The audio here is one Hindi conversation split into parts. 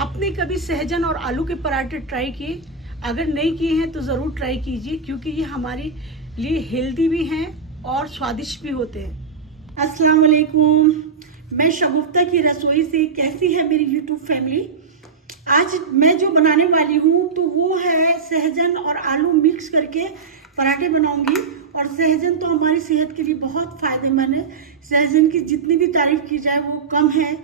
आपने कभी सहजन और आलू के पराठे ट्राई किए? अगर नहीं किए हैं तो ज़रूर ट्राई कीजिए, क्योंकि ये हमारे लिए हेल्दी भी हैं और स्वादिष्ट भी होते हैं। अस्सलाम वालेकुम, मैं शगुफ्ता की रसोई से। कैसी है मेरी यूट्यूब फैमिली? आज मैं जो बनाने वाली हूँ तो वो है सहजन और आलू मिक्स करके पराठे बनाऊंगी। और सहजन तो हमारी सेहत के लिए बहुत फ़ायदेमंद है। सहजन की जितनी भी तारीफ़ की जाए वो कम है।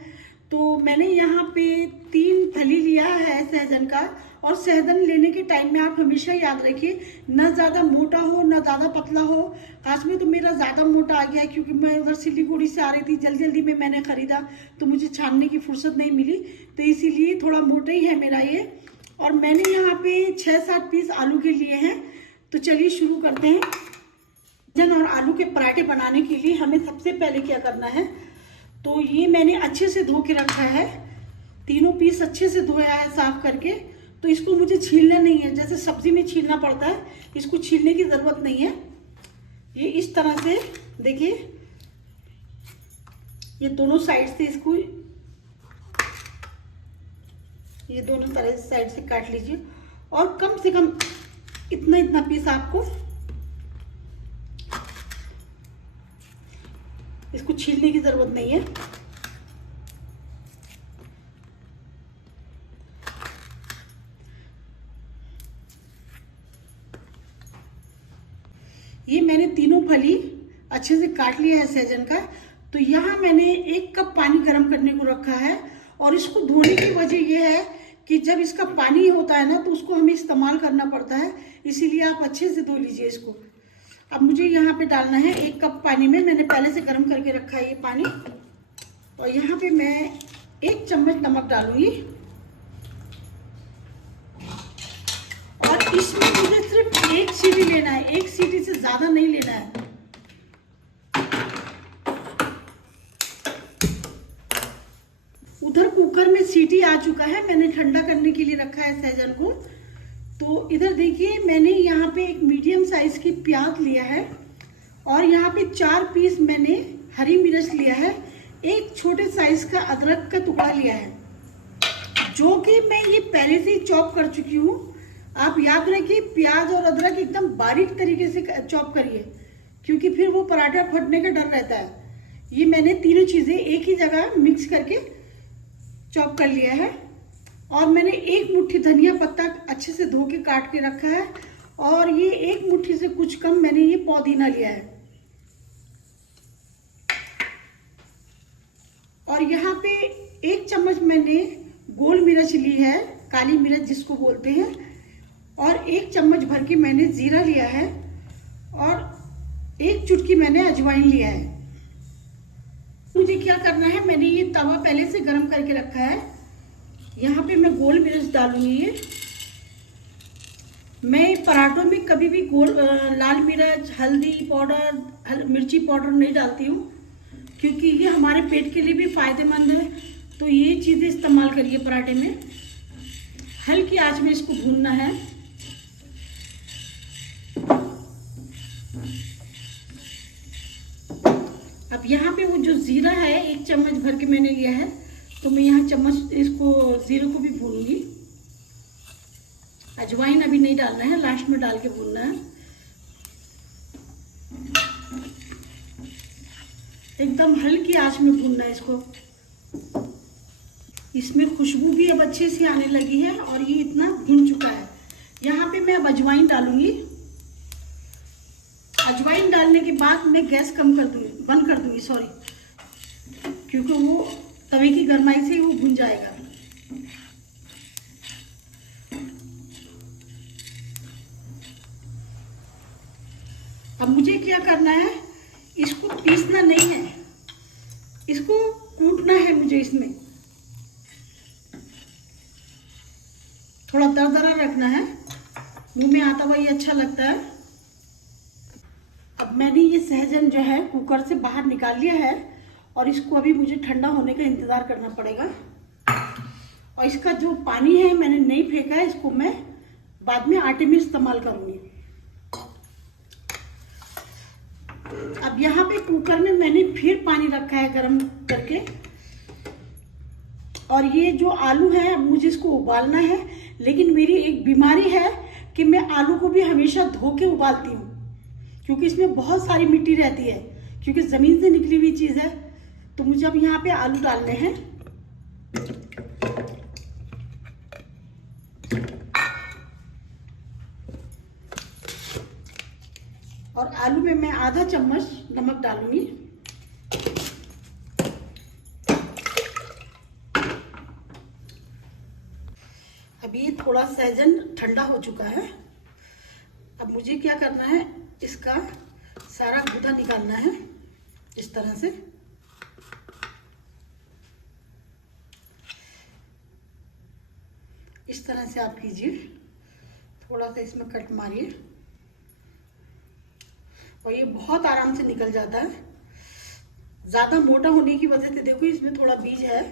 तो मैंने यहाँ पे 3 फली लिया है सहजन का। और सहजन लेने के टाइम में आप हमेशा याद रखिए, न ज़्यादा मोटा हो न ज़्यादा पतला हो। आज में तो मेरा ज़्यादा मोटा आ गया है, क्योंकि मैं उधर सिलीगुड़ी से आ रही थी, जल्दी में मैंने ख़रीदा तो मुझे छानने की फुर्सत नहीं मिली, तो इसीलिए थोड़ा मोटा ही है मेरा ये। और मैंने यहाँ पे 6-7 पीस आलू के लिए हैं। तो चलिए शुरू करते हैं। सहजन और आलू के पराठे बनाने के लिए हमें सबसे पहले क्या करना है, तो ये मैंने अच्छे से धो के रखा है। तीनों पीस अच्छे से धोया है साफ करके। तो इसको मुझे छीलना नहीं है, जैसे सब्जी में छीलना पड़ता है, इसको छीलने की ज़रूरत नहीं है। ये इस तरह से देखिए, ये दोनों साइड से इसको, ये दोनों तरह से साइड से काट लीजिए। और कम से कम इतना पीस आपको इसको छीलने की ज़रूरत नहीं है। ये मैंने तीनों फली अच्छे से काट लिया है सहजन का। तो यहाँ मैंने 1 कप पानी गर्म करने को रखा है। और इसको धोने की वजह यह है कि जब इसका पानी होता है ना, तो उसको हमें इस्तेमाल करना पड़ता है, इसीलिए आप अच्छे से धो लीजिए इसको। अब मुझे यहाँ पे डालना है 1 कप पानी में, मैंने पहले से गर्म करके रखा है ये पानी। और यहाँ पे मैं 1 चम्मच नमक डालूंगी। और इसमें मुझे सिर्फ 1 सीटी लेना है, 1 सीटी से ज़्यादा नहीं लेना है। उधर कुकर में सीटी आ चुका है, मैंने ठंडा करने के लिए रखा है सहजन को। तो इधर देखिए, मैंने यहाँ पे एक मीडियम साइज की प्याज लिया है। और यहाँ पे 4 पीस मैंने हरी मिर्च लिया है। 1 छोटे साइज का अदरक का टुकड़ा लिया है, जो कि मैं ये पहले से ही चॉप कर चुकी हूँ। आप याद रखिए, प्याज और अदरक एकदम बारीक तरीके से चॉप करिए, क्योंकि फिर वो पराठा फटने का डर रहता है। ये मैंने तीनों चीज़ें एक ही जगह मिक्स करके चॉप कर लिया है। और मैंने 1 मुट्ठी धनिया पत्ता अच्छे से धो के काट के रखा है। और ये 1 मुट्ठी से कुछ कम मैंने ये पुदीना लिया है। और यहाँ पे 1 चम्मच मैंने गोल मिर्च ली है, काली मिर्च जिसको बोलते हैं। और 1 चम्मच भर के मैंने जीरा लिया है। और 1 चुटकी मैंने अजवाइन लिया है। मुझे क्या करना है, मैंने ये तवा पहले से गर्म करके रखा है। यहाँ पे मैं गोल मिर्च डालूंगी। ये मैं पराठों में कभी भी लाल मिर्च, हल्दी पाउडर, मिर्ची पाउडर नहीं डालती हूँ, क्योंकि ये हमारे पेट के लिए भी फायदेमंद है। तो ये चीज़ें इस्तेमाल करिए पराठे में। हल्की आंच में इसको भूनना है। अब यहाँ पे वो जो जीरा है 1 चम्मच भर के मैंने लिया है, तो मैं यहाँ चम्मच इसको जीरे को भी भूनूंगी। अजवाइन अभी नहीं डालना है, लास्ट में डाल के भूनना है। एकदम हल्की आंच में भूनना है इसको। इसमें खुशबू भी अब अच्छे से आने लगी है और ये इतना भून चुका है। यहाँ पे मैं अब अजवाइन डालूंगी। अजवाइन डालने के बाद मैं गैस कम कर दूंगी, बंद कर दूंगी, सॉरी, क्योंकि वो तवे की गर्माई से वो भुन जाएगा। अब मुझे क्या करना है, इसको पीसना नहीं है, इसको कूटना है मुझे। इसमें थोड़ा दरदरा रखना है, मुंह में आता हुआ ये अच्छा लगता है। अब मैंने ये सहजन जो है कुकर से बाहर निकाल लिया है। और इसको अभी मुझे ठंडा होने का इंतज़ार करना पड़ेगा। और इसका जो पानी है मैंने नहीं फेंका है, इसको मैं बाद में आटे में इस्तेमाल करूँगी। अब यहाँ पे कुकर में मैंने फिर पानी रखा है गरम करके। और ये जो आलू है अब मुझे इसको उबालना है, लेकिन मेरी एक बीमारी है कि मैं आलू को भी हमेशा धो के उबालती हूँ, क्योंकि इसमें बहुत सारी मिट्टी रहती है, क्योंकि ज़मीन से निकली हुई चीज़ है। तो मुझे अब यहाँ पे आलू डालने हैं। और आलू में मैं आधा चम्मच नमक डालूंगी। अभी ये थोड़ा सहजन ठंडा हो चुका है। अब मुझे क्या करना है, इसका सारा गूदा निकालना है इस तरह से। इस तरह से आप कीजिए, थोड़ा सा इसमें कट मारिए और ये बहुत आराम से निकल जाता है। ज़्यादा मोटा होने की वजह से देखो इसमें थोड़ा बीज है।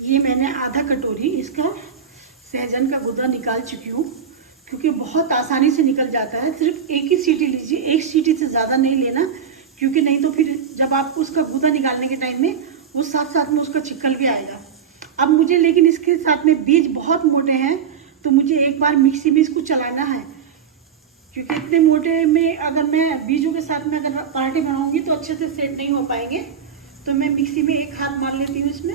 ये मैंने आधा कटोरी इसका सहजन का गूदा निकाल चुकी हूँ, क्योंकि बहुत आसानी से निकल जाता है। सिर्फ एक ही सीटी लीजिए, एक सीटी से ज़्यादा नहीं लेना, क्योंकि नहीं तो फिर जब आप उसका गूदा निकालने के टाइम में वो साथ साथ में उसका छिक्कल भी आएगा। अब मुझे लेकिन इसके साथ में बीज बहुत मोटे हैं, तो मुझे एक बार मिक्सी में इसको चलाना है, क्योंकि इतने मोटे में अगर मैं बीजों के साथ में अगर पराठे बनाऊंगी तो अच्छे से सेट नहीं हो पाएंगे। तो मैं मिक्सी में एक हाथ मार लेती हूँ इसमें।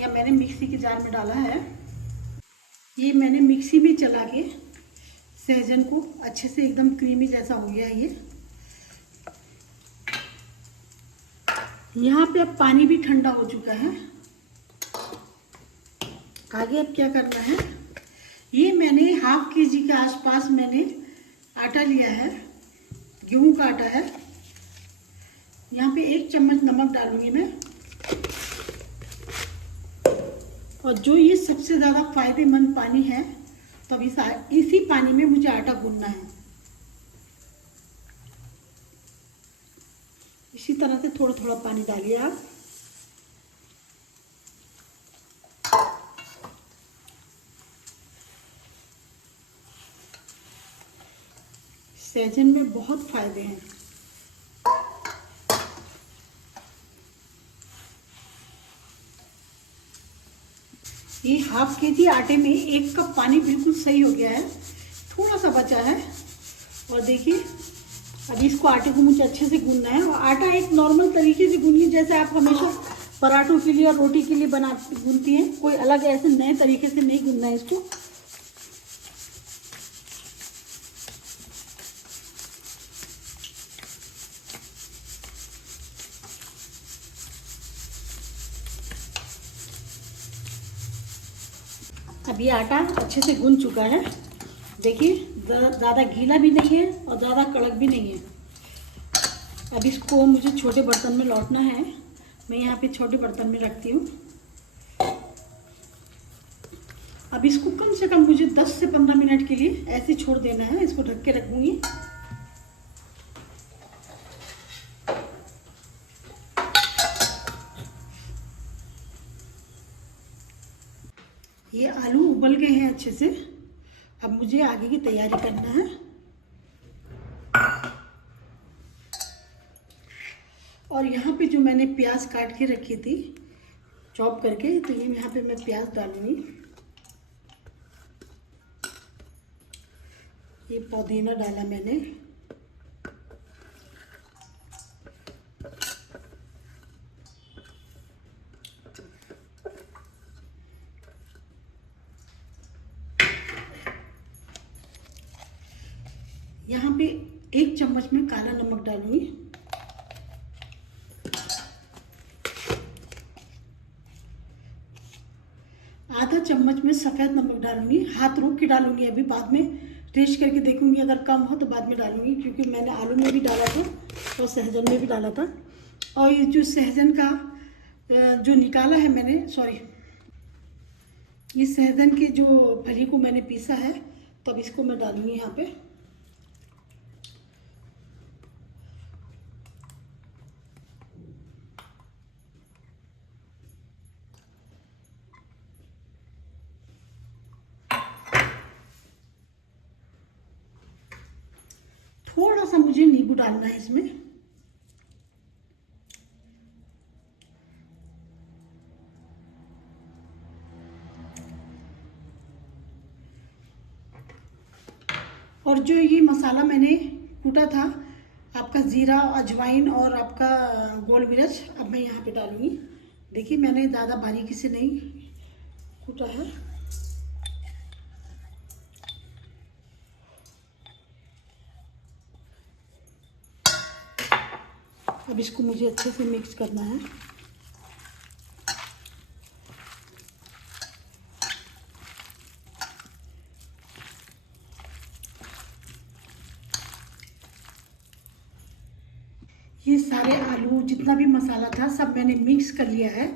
या मैंने मिक्सी के जार में डाला है। ये मैंने मिक्सी में चला के सहजन को अच्छे से एकदम क्रीमी जैसा हो गया है। ये यहाँ पे अब पानी भी ठंडा हो चुका है। आगे अब क्या करना है, ये मैंने ½ kg के आसपास मैंने आटा लिया है, गेहूं का आटा है। यहाँ पे 1 चम्मच नमक डालूंगी मैं। और जो ये सबसे ज़्यादा फायदेमंद पानी है, तो अब इसी पानी में मुझे आटा गूंदना है। इसी तरह से थोड़ा थोड़ा पानी डालिए आप। सहजन में बहुत फायदे हैं। ये ½ kg आटे में 1 कप पानी बिल्कुल सही हो गया है, थोड़ा सा बचा है। और देखिए अब इसको आटे को मुझे अच्छे से गूंदना है। और आटा एक नॉर्मल तरीके से गूंदिए, जैसे आप हमेशा पराठों के लिए और रोटी के लिए गूंदती हैं। कोई अलग ऐसे नए तरीके से नहीं गूंदना है इसको। अब ये आटा अच्छे से गूंद चुका है। देखिए ज़्यादा गीला भी नहीं है और ज़्यादा कड़क भी नहीं है। अब इसको मुझे छोटे बर्तन में लौटना है। मैं यहाँ पे छोटे बर्तन में रखती हूँ। अब इसको कम से कम मुझे 10 से 15 मिनट के लिए ऐसे छोड़ देना है। इसको ढक के रख दूँगी। ये आलू उबल गए हैं अच्छे से। अब मुझे आगे की तैयारी करना है। और यहाँ पे जो मैंने प्याज काट के रखी थी चॉप करके, तो ये यहाँ पे मैं प्याज डालूंगी। ये पुदीना डाला मैंने। यहाँ पे 1 चम्मच में काला नमक डालूंगी। आधा चम्मच में सफ़ेद नमक डालूंगी। हाथ रोक के डालूंगी, अभी बाद में टेस्ट करके देखूंगी, अगर कम हो तो बाद में डालूंगी, क्योंकि मैंने आलू में भी डाला था और सहजन में भी डाला था। और ये जो सहजन का जो निकाला है मैंने, सॉरी, ये सहजन के जो फली को मैंने पीसा है, तब इसको मैं डालूंगी यहाँ पे। थोड़ा सा मुझे नींबू डालना है इसमें। और जो ये मसाला मैंने कूटा था, आपका जीरा, अजवाइन और आपका गोल मिर्च, अब मैं यहाँ पे डालूंगी। देखिए मैंने ज़्यादा बारीकी से नहीं कूटा है। अब इसको मुझे अच्छे से मिक्स करना है। ये सारे आलू जितना भी मसाला था सब मैंने मिक्स कर लिया है।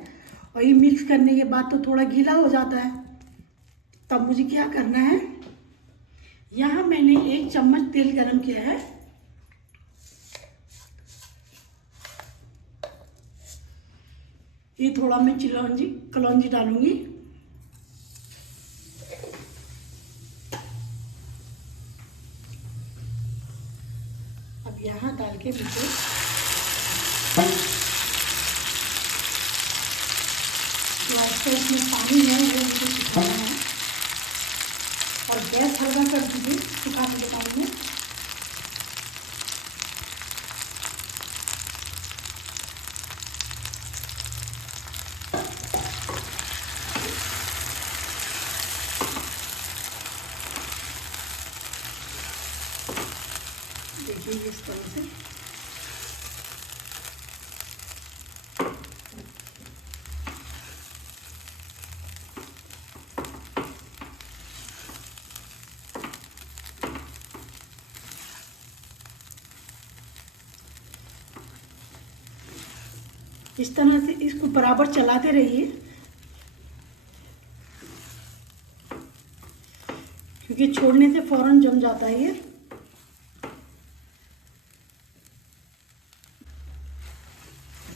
और ये मिक्स करने के बाद तो थोड़ा गीला हो जाता है, तब मुझे क्या करना है, यहाँ मैंने 1 चम्मच तेल गरम किया है। ये थोड़ा मैं कलौंजी डालूंगी। अब यहाँ डाल के मुझे इसमें पानी है वो मुझे सुखाना है। और गैस हल्का कर दीजिए सुखाने के पानी में। देखिए इस तरह से इस तरह से इसको बराबर चलाते रहिए, क्योंकि छोड़ने से फौरन जम जाता है ये।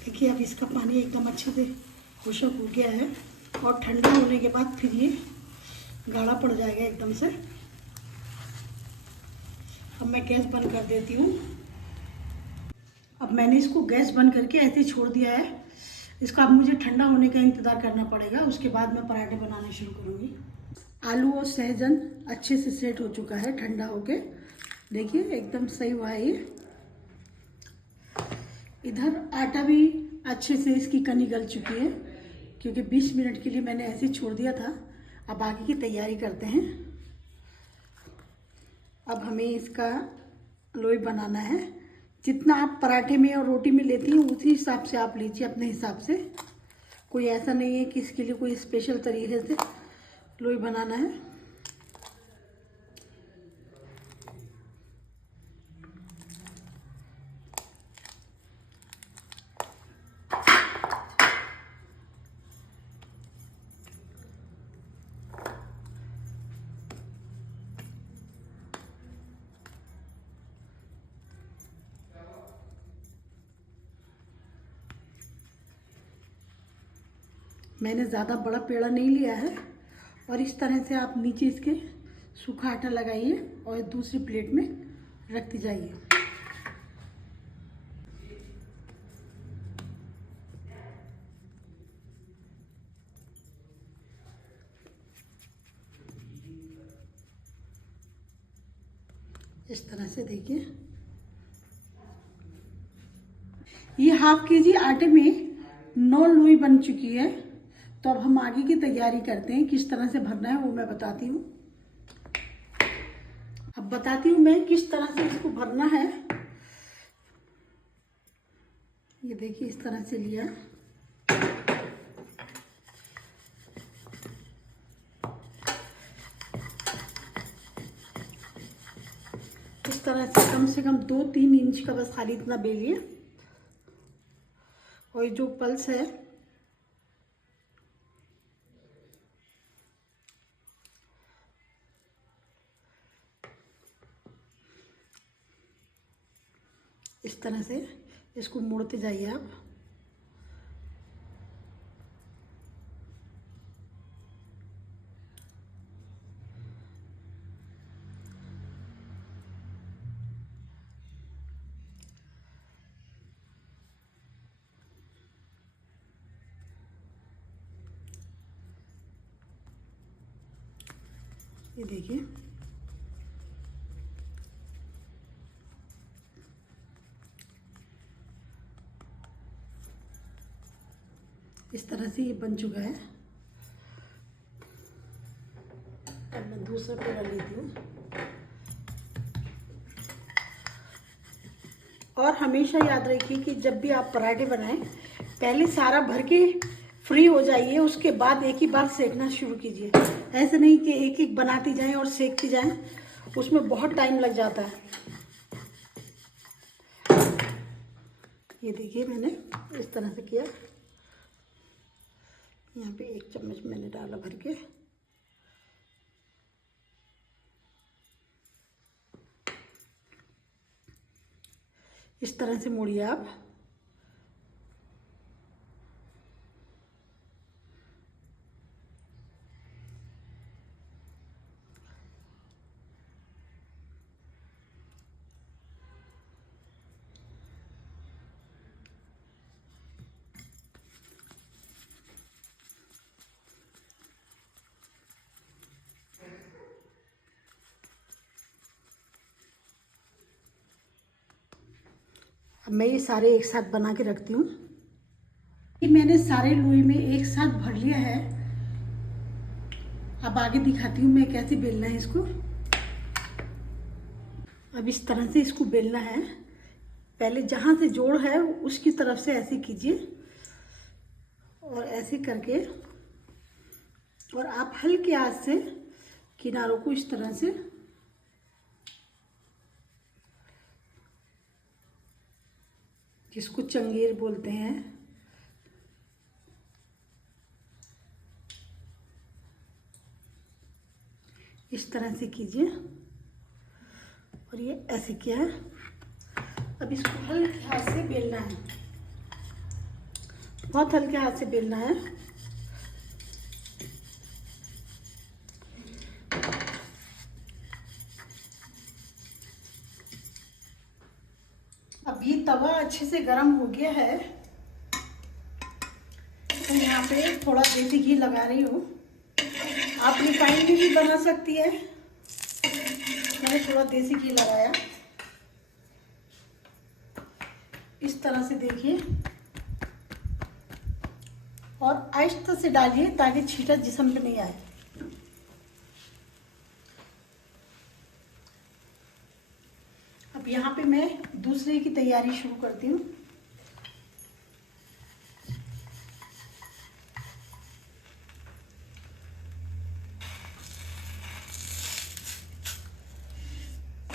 देखिए अब इसका पानी एकदम अच्छे से खुशक हो गया है और ठंडा होने के बाद फिर ये गाढ़ा पड़ जाएगा एकदम से। अब मैं गैस बंद कर देती हूँ। अब मैंने इसको गैस बंद करके ऐसे ही छोड़ दिया है। इसको अब मुझे ठंडा होने का इंतज़ार करना पड़ेगा, उसके बाद मैं पराठे बनाने शुरू करूँगी। आलू और सहजन अच्छे से सेट हो चुका है ठंडा होके। देखिए एकदम सही हुआ है ये। इधर आटा भी अच्छे से इसकी कनी गल चुकी है, क्योंकि 20 मिनट के लिए मैंने ऐसे ही छोड़ दिया था। अब आगे की तैयारी करते हैं। अब हमें इसका लोई बनाना है। जितना आप पराठे में और रोटी में लेती हैं उसी हिसाब से आप लीजिए, अपने हिसाब से। कोई ऐसा नहीं है कि इसके लिए कोई स्पेशल तरीके से लोई बनाना है। मैंने ज़्यादा बड़ा पेड़ा नहीं लिया है। और इस तरह से आप नीचे इसके सूखा आटा लगाइए और दूसरी प्लेट में रखती जाइए। इस तरह से देखिए ये ½ kg आटे में 9 लोई बन चुकी है। तो अब हम आगे की तैयारी करते हैं, किस तरह से भरना है वो मैं बताती हूँ। अब बताती हूँ मैं किस तरह से इसको भरना है। ये देखिए इस तरह से लिया, कम से कम 2-3 इंच का बस खाली इतना बेलिए। और ये जो पल्स है इस तरह से इसको मोड़ते जाइए आप। ये देखिए इस तरह से ये बन चुका है। अब मैं दूसरा पेड़ा लेती हूँ। और हमेशा याद रखिए कि जब भी आप पराठे बनाएं पहले सारा भर के फ्री हो जाइए, उसके बाद एक ही बार सेकना शुरू कीजिए। ऐसे नहीं कि एक एक बनाती जाएं और सेकती जाएं, उसमें बहुत टाइम लग जाता है। ये देखिए मैंने इस तरह से किया। यहाँ पे 1 चम्मच मैंने डाला भर के। इस तरह से मोड़िए आप। अब मैं ये सारे एक साथ बना के रखती हूँ। ये मैंने सारे लोई में एक साथ भर लिया है। अब आगे दिखाती हूँ मैं कैसे बेलना है इसको। अब इस तरह से इसको बेलना है। पहले जहाँ से जोड़ है उसकी तरफ से ऐसे कीजिए और ऐसे करके, और आप हल्के हाथ से किनारों को इस तरह से जिसको चंगेर बोलते हैं, इस तरह से कीजिए। और ये ऐसे किया है। अब इसको हल्के हाथ से बेलना है, बहुत हल्के हाथ से बेलना है। अब ये तवा अच्छे से गर्म हो गया है, तो यहाँ पे थोड़ा देसी घी लगा रही हूँ। आप रिफाइंड में भी बना सकती है, मैंने थोड़ा देसी घी लगाया। इस तरह से देखिए, और आहिस्ता से डालिए ताकि छींटा जिस्म पे नहीं आए। अब यहाँ पे मैं दूसरे की तैयारी शुरू करती हूँ।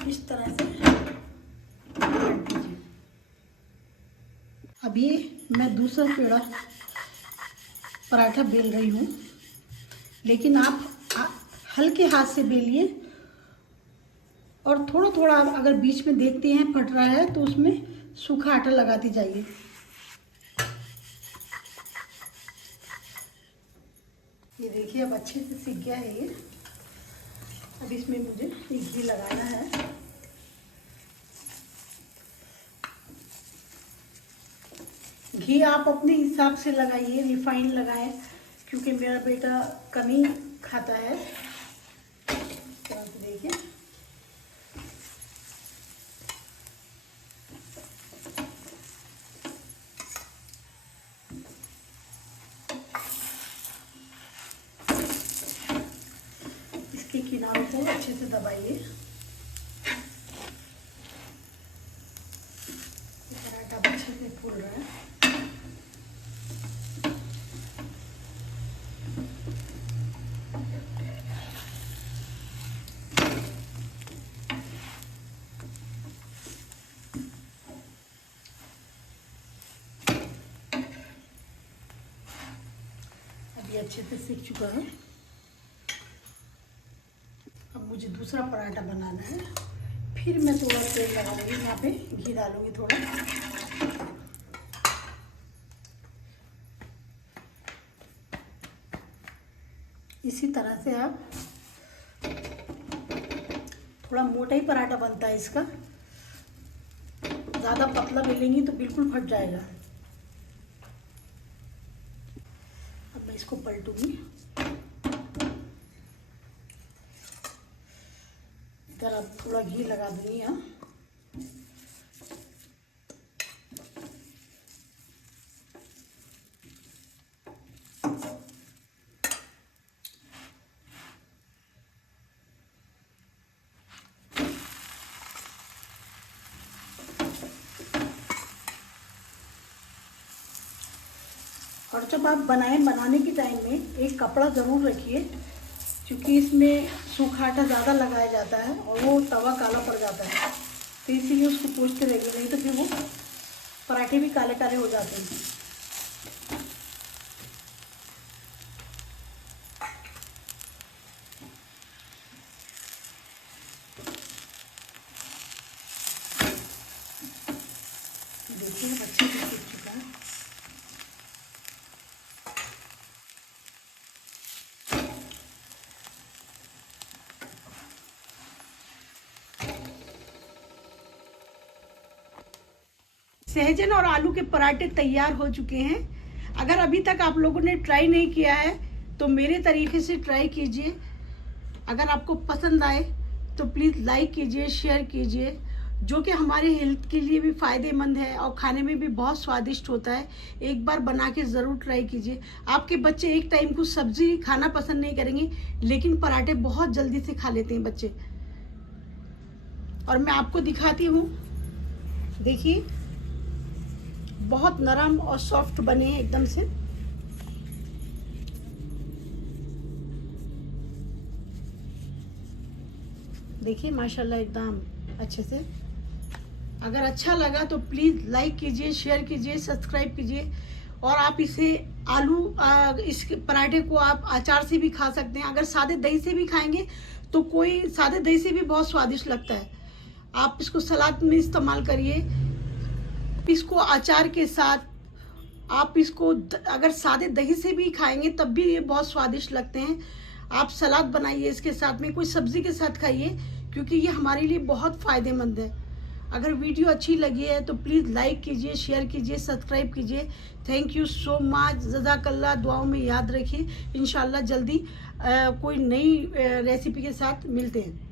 इस तरह से काट दीजिए। अब ये मैं दूसरा पेड़ा पराठा बेल रही हूँ, लेकिन आप हल्के हाथ से बेलिए और थोड़ा थोड़ा अगर बीच में देखते हैं फट रहा है तो उसमें सूखा आटा लगाती जाइए। ये देखिए अब अच्छे से सीख गया है ये। अब इसमें मुझे घी लगाना है। घी आप अपने हिसाब से लगाइए, रिफाइंड लगाएं, क्योंकि मेरा बेटा कम ही खाता है। देखिए इसके किनारों को अच्छे से दबाइए। पराठा अच्छे से फूल रहा है। अच्छे से सीख चुका है। अब मुझे दूसरा पराठा बनाना है। फिर मैं थोड़ा तेल लगा दूँगी, यहाँ पे घी डालूँगी थोड़ा। इसी तरह से आप, थोड़ा मोटा ही पराठा बनता है इसका, ज़्यादा पतला बेलेंगी तो बिल्कुल फट जाएगा। अब मैं इसको पलटूंगी। इधर अब थोड़ा घी लगा दूंगी यहाँ। और जब आप बनाने के टाइम में एक कपड़ा ज़रूर रखिए, क्योंकि इसमें सूखाटा ज़्यादा लगाया जाता है और वो तवा काला पड़ जाता है, तो इसीलिए उसको पोंछते रहिए, नहीं तो फिर वो पराठे भी काले काले हो जाते हैं। देखिए अच्छे से सीख चुका है। सहजन और आलू के पराठे तैयार हो चुके हैं। अगर अभी तक आप लोगों ने ट्राई नहीं किया है तो मेरे तरीके से ट्राई कीजिए। अगर आपको पसंद आए तो प्लीज़ लाइक कीजिए, शेयर कीजिए, जो कि हमारे हेल्थ के लिए भी फ़ायदेमंद है और खाने में भी बहुत स्वादिष्ट होता है। एक बार बना के ज़रूर ट्राई कीजिए। आपके बच्चे एक टाइम को सब्ज़ी खाना पसंद नहीं करेंगे, लेकिन पराठे बहुत जल्दी से खा लेते हैं बच्चे। और मैं आपको दिखाती हूँ, देखिए बहुत नरम और सॉफ्ट बने हैं एकदम से। देखिए माशाल्लाह एकदम अच्छे से। अगर अच्छा लगा तो प्लीज़ लाइक कीजिए, शेयर कीजिए, सब्सक्राइब कीजिए। और आप इसे इस पराठे को आप अचार से भी खा सकते हैं। अगर सादे दही से भी खाएंगे तो सादे दही से भी बहुत स्वादिष्ट लगता है। आप इसको सलाद में इस्तेमाल करिए, इसको अचार के साथ। आप इसको अगर सादे दही से भी खाएंगे तब भी ये बहुत स्वादिष्ट लगते हैं। आप सलाद बनाइए इसके साथ में, कोई सब्ज़ी के साथ खाइए, क्योंकि ये हमारे लिए बहुत फ़ायदेमंद है। अगर वीडियो अच्छी लगी है तो प्लीज़ लाइक कीजिए, शेयर कीजिए, सब्सक्राइब कीजिए। Thank you so much. जज़ाकल्लाह। दुआओं में याद रखिए। इंशाल्लाह जल्दी कोई नई रेसिपी के साथ मिलते हैं।